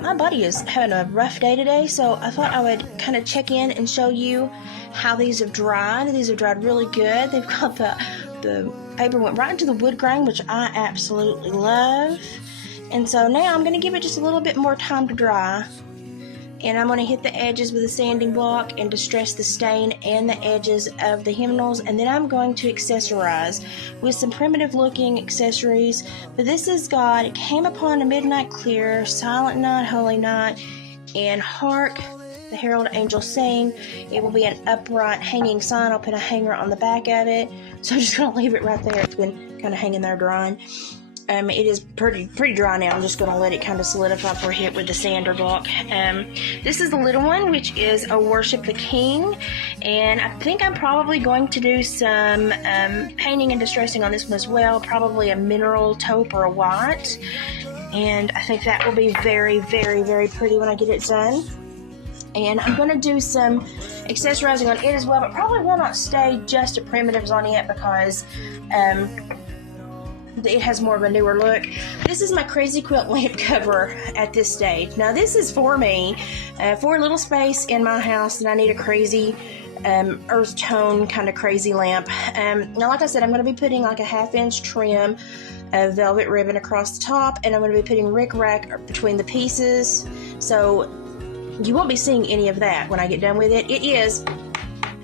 my body is having a rough day today, so I thought I would kind of check in and show you how these have dried. These have dried really good. They've got the paper went right into the wood grain, which I absolutely love. And so now I'm going to give it just a little bit more time to dry. And I'm going to hit the edges with a sanding block and distress the stain and the edges of the hymnals. And then I'm going to accessorize with some primitive looking accessories. But this is God, it came upon a midnight clear, silent night, holy night, and hark, the herald angels saying. It will be an upright hanging sign. I'll put a hanger on the back of it. So I'm just going to leave it right there. It's been kind of hanging there drying. It is pretty dry now. I'm just going to let it kind of solidify before I hit it with the sander block. This is the little one, which is a Worship the King. And I think I'm probably going to do some painting and distressing on this one as well. Probably a mineral taupe or a white. And I think that will be very, very, very pretty when I get it done. And I'm going to do some accessorizing on it as well, but probably will not stay just at primitives on it because it has more of a newer look. This is my Crazy Quilt lamp cover at this stage. Now this is for me, for a little space in my house that I need a crazy earth tone kind of crazy lamp. Now like I said, I'm going to be putting like a 1/2-inch trim of velvet ribbon across the top, and I'm going to be putting rickrack between the pieces, so you won't be seeing any of that when I get done with it. It is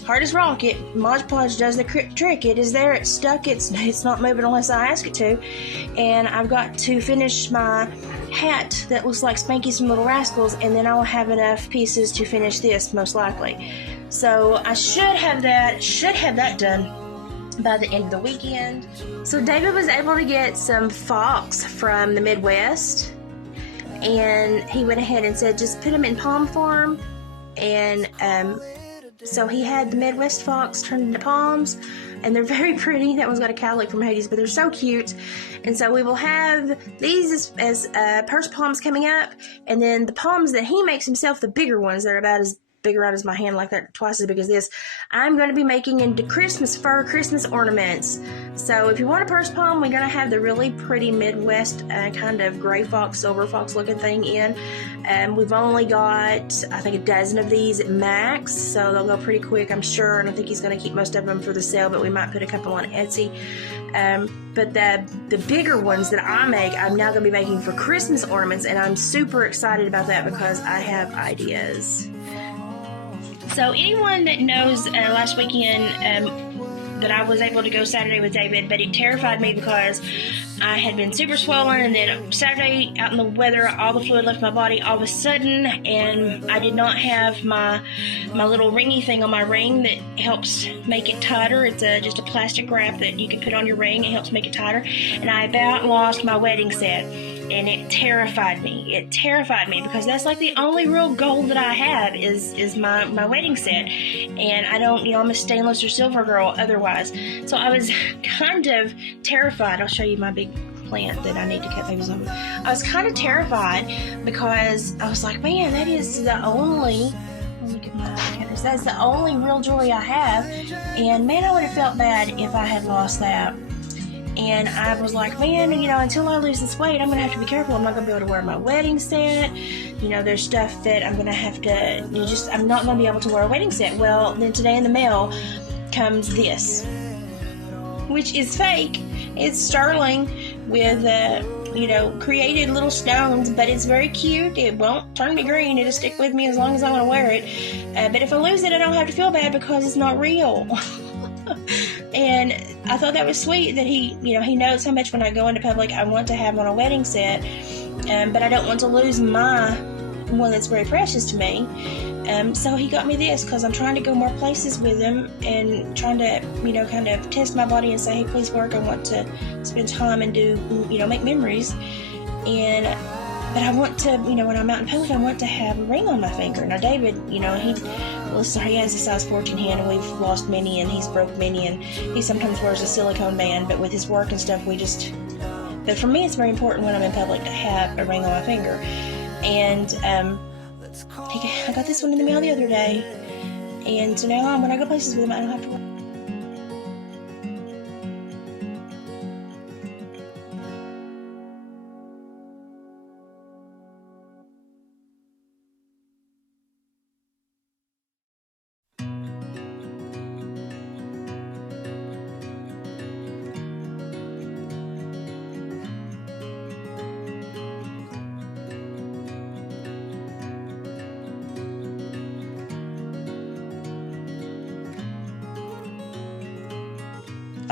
hard as rock. Mod Podge does the trick. It is there. It's stuck. It's not moving unless I ask it to. And I've got to finish my hat that looks like Spanky's from Little Rascals, and then I'll have enough pieces to finish this most likely. So I should have that done by the end of the weekend. So David was able to get some fox from the Midwest, and he went ahead and said just put them in palm form, and so he had the Midwest fox turned into palms, and they're very pretty. That one's got a cowlick from Hades, but they're so cute. And so we will have these as purse palms coming up, and then the palms that he makes himself, the bigger ones, they're about as big around as my hand, like that, twice as big as this, I'm going to be making into Christmas fur, Christmas ornaments. So if you want a purse palm, we're going to have the really pretty Midwest kind of gray fox, silver fox looking thing in. We've only got, I think, a dozen of these at max, so they'll go pretty quick, I'm sure, and I think he's going to keep most of them for the sale, but we might put a couple on Etsy. But the bigger ones that I make, I'm now going to be making for Christmas ornaments, and I'm super excited about that because I have ideas. So anyone that knows last weekend that I was able to go Saturday with David, but it terrified me because I had been super swollen, and then Saturday out in the weather, all the fluid left my body all of a sudden, and I did not have my little ringy thing on my ring that helps make it tighter. It's just a plastic wrap that you can put on your ring. It helps make it tighter, and I about lost my wedding set. And it terrified me. It terrified me because that's like the only real gold that I have is my wedding set. And I don't, I'm a stainless or silver girl otherwise. So I was kind of terrified. I'll show you my big plant that I need to cut babies on. I was kind of terrified because I was like, man, that is the only, look at my cutters, that's the only real jewelry I have. And man, I would have felt bad if I had lost that. And I was like, man, until I lose this weight, I'm going to have to be careful. I'm not going to be able to wear my wedding set. There's stuff that I'm going to have to, I'm not going to be able to wear a wedding set. Well, then today in the mail comes this, which is fake. It's sterling with, created little stones, but it's very cute. It won't turn me green. It'll stick with me as long as I want to wear it. But if I lose it, I don't have to feel bad because it's not real. And I thought that was sweet that he knows how much when I go into public I want to have on a wedding set, but I don't want to lose my one that's very precious to me. So he got me this because I'm trying to go more places with him and trying to, kind of test my body and say, hey, please work. I want to spend time and do, make memories. But I want to, when I'm out in public, I want to have a ring on my finger. Now, David, he has a size 14 hand, and we've lost many, and he's broke many, and he sometimes wears a silicone band, but with his work and stuff, but for me, it's very important when I'm in public to have a ring on my finger. And I got this one in the mail the other day, and so now when I go places with him, I don't have to worry.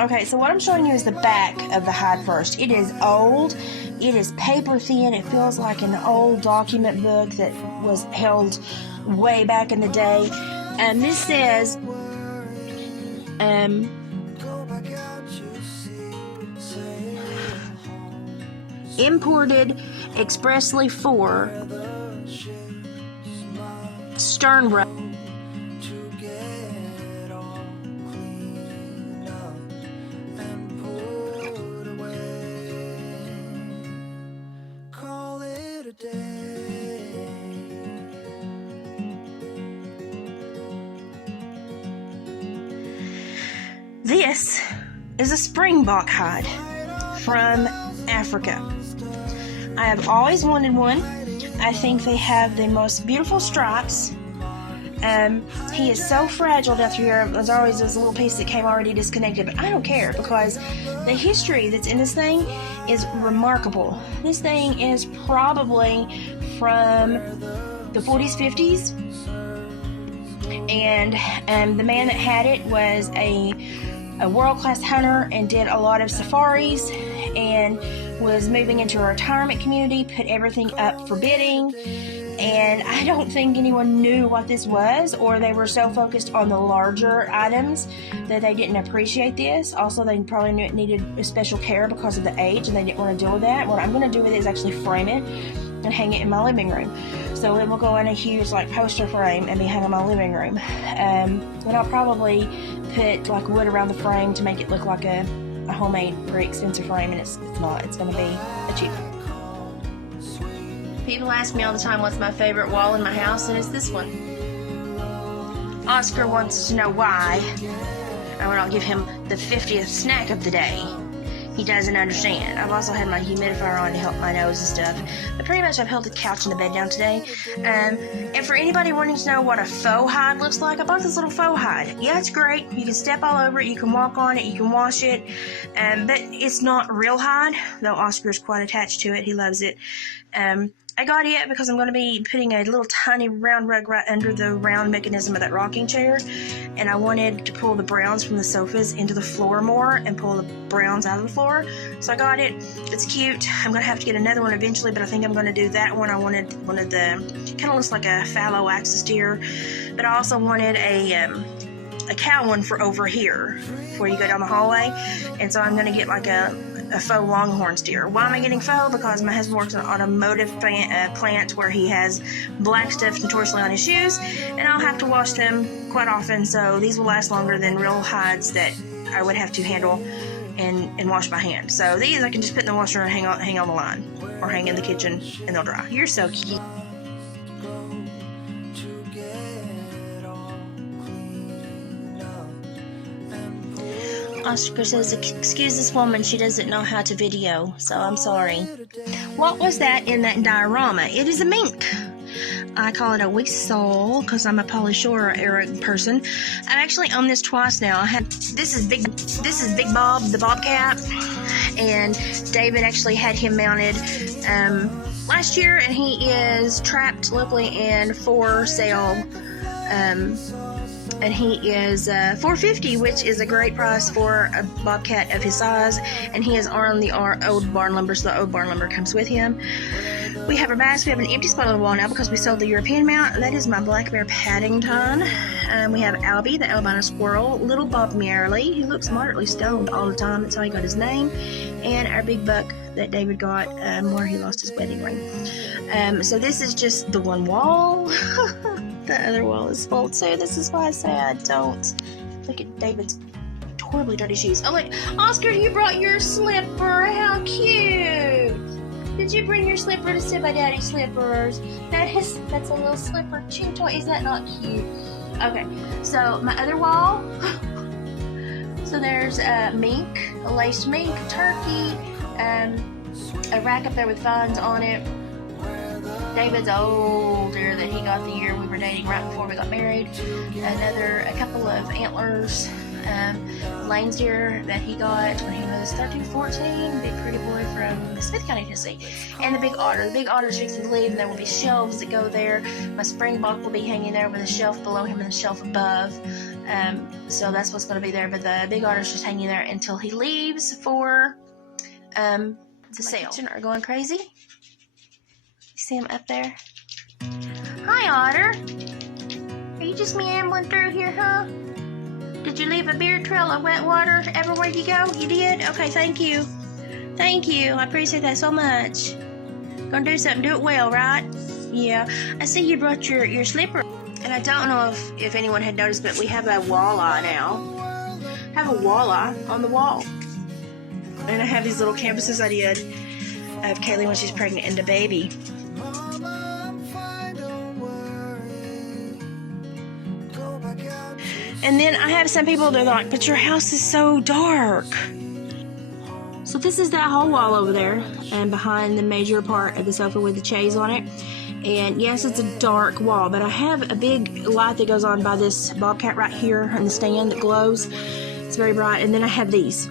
Okay, so what I'm showing you is the back of the hide first. It is old. It is paper thin. It feels like an old document book that was held way back in the day. And this says, imported expressly for Sternbrook. This is a springbok hide from Africa. I have always wanted one. I think they have the most beautiful stripes. He is so fragile down through here. There's always this little piece that came already disconnected, but I don't care because the history that's in this thing is remarkable. This thing is probably from the 40s, 50s, and the man that had it was a world-class hunter and did a lot of safaris and was moving into a retirement community, put everything up for bidding, and I don't think anyone knew what this was, or they were so focused on the larger items that they didn't appreciate this. Also, they probably knew it needed special care because of the age, and they didn't want to deal with that. What I'm going to do with it is actually frame it and hang it in my living room. So it will go in a huge poster frame and be hung in my living room. And I'll probably put wood around the frame to make it look like a homemade, very expensive frame, and it's not. It's going to be a cheap. People ask me all the time what's my favorite wall in my house, and it's this one. Oscar wants to know why I would not give him the 50th snack of the day. He doesn't understand. I've also had my humidifier on to help my nose and stuff. But pretty much I've held the couch and the bed down today. And for anybody wanting to know what a faux hide looks like, I bought this little faux hide. Yeah, it's great. You can step all over it. You can walk on it. You can wash it. But it's not real hide, though Oscar's quite attached to it. He loves it. I got it because I'm going to be putting a little tiny round rug right under the round mechanism of that rocking chair, and I wanted to pull the browns from the sofas into the floor more and pull the browns out of the floor, so I got it. It's cute. I'm going to have to get another one eventually, but I think I'm going to do that one. I wanted one of the, kind of looks like a fallow axis deer, but I also wanted a cow one for over here before you go down the hallway, and so I'm going to get a faux longhorn steer. Why am I getting faux? Because my husband works in an automotive plant where he has black stuff notoriously on his shoes, and I'll have to wash them quite often, so these will last longer than real hides that I would have to handle and wash by hand. So these I can just put in the washer and hang on the line, or hang in the kitchen and they'll dry. You're so cute. Oscar says, excuse this woman, she doesn't know how to video, so I'm sorry. What was that in that diorama? It is a mink. I call it a whistle because I'm a Pauly Shore era person. I've actually owned this twice now. This is Big Bob, the bobcat, and David actually had him mounted last year, and he is trapped locally and for sale. And he is $450, which is a great price for a bobcat of his size. And he is on the old barn lumber, so the old barn lumber comes with him. We have our bass. We have an empty spot on the wall now because we sold the European mount. That is my black bear Paddington. We have Albie, the albino squirrel, little Bob Merrily, who looks moderately stoned all the time. That's how he got his name. And our big buck that David got where he lost his wedding ring. So this is just the one wall. The other wall is full too. This is why I say I don't. Look at David's horribly dirty shoes. Oh look, Oscar, you brought your slipper. How cute! Did you bring your slipper to sit by Daddy's slippers? That's a little slipper chew toy. Is that not cute? Okay, so my other wall. So there's a mink, a laced mink, a turkey, a rack up there with vines on it. David's old deer that he got the year we were dating right before we got married. A couple of antlers. Lane's deer that he got when he was 13, 14. Big pretty boy from Smith County, Tennessee. And the big otter. The big otter's fixing to leave, and there will be shelves that go there. My springbok will be hanging there with a shelf below him and a shelf above. So that's what's going to be there. But the big otter's just hanging there until he leaves for the sale. My kitchen are going crazy. You see him up there? Hi, Otter. Are you just meandering through here, huh? Did you leave a beard trail of wet water everywhere you go? You did? Okay, thank you. Thank you. I appreciate that so much. Gonna do something. Do it well, right? Yeah. I see you brought your slipper. And I don't know if anyone had noticed, but we have a walleye now. I have a walleye on the wall. And I have these little canvases I did of Kaylee when she's pregnant and the baby. And then I have some people that are like, but your house is so dark. So this is that whole wall over there, and behind the major part of the sofa with the chaise on it. And yes, it's a dark wall, but I have a big light that goes on by this bobcat right here on the stand that glows. It's very bright. And then I have these.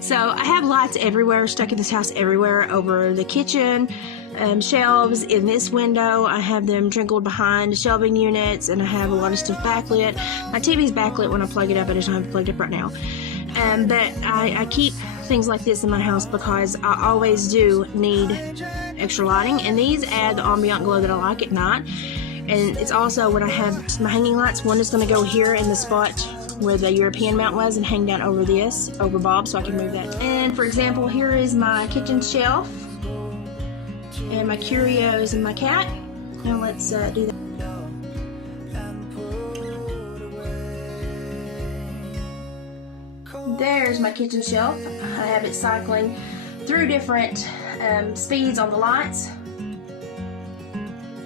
So I have lights everywhere, stuck in this house everywhere, over the kitchen, shelves, in this window. I have them trickled behind shelving units, and I have a lot of stuff backlit. My TV's backlit when I plug it up. I just don't have it plugged up right now. But I keep things like this in my house because I always do need extra lighting, and these add the ambient glow that I like at night. And it's also when I have my hanging lights, one is going to go here in the spot where the European mount was and hang down over this, over Bob, so I can move that. And for example, here is my kitchen shelf and my curios and my cat. Now let's do that. There's my kitchen shelf. I have it cycling through different speeds on the lights.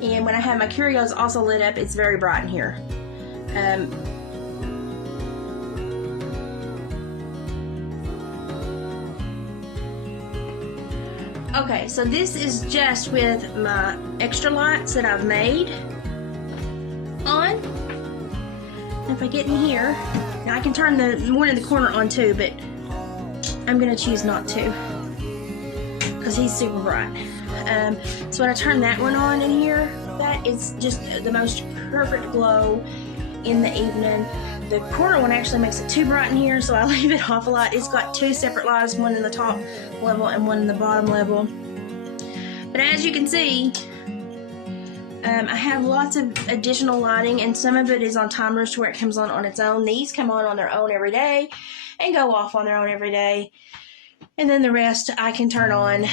And when I have my curios also lit up, it's very bright in here. Okay, so this is just with my extra lights that I've made on. If I get in here, now I can turn the one in the corner on too, but I'm gonna choose not to because he's super bright. So when I turn that one on in here, that is just the most perfect glow in the evening. The corner one actually makes it too bright in here, so I leave it off a lot. It's got two separate lights, one in the top level and one in the bottom level. But as you can see, I have lots of additional lighting, and some of it is on timers to where it comes on its own. These come on their own every day and go off on their own every day. And then the rest I can turn on.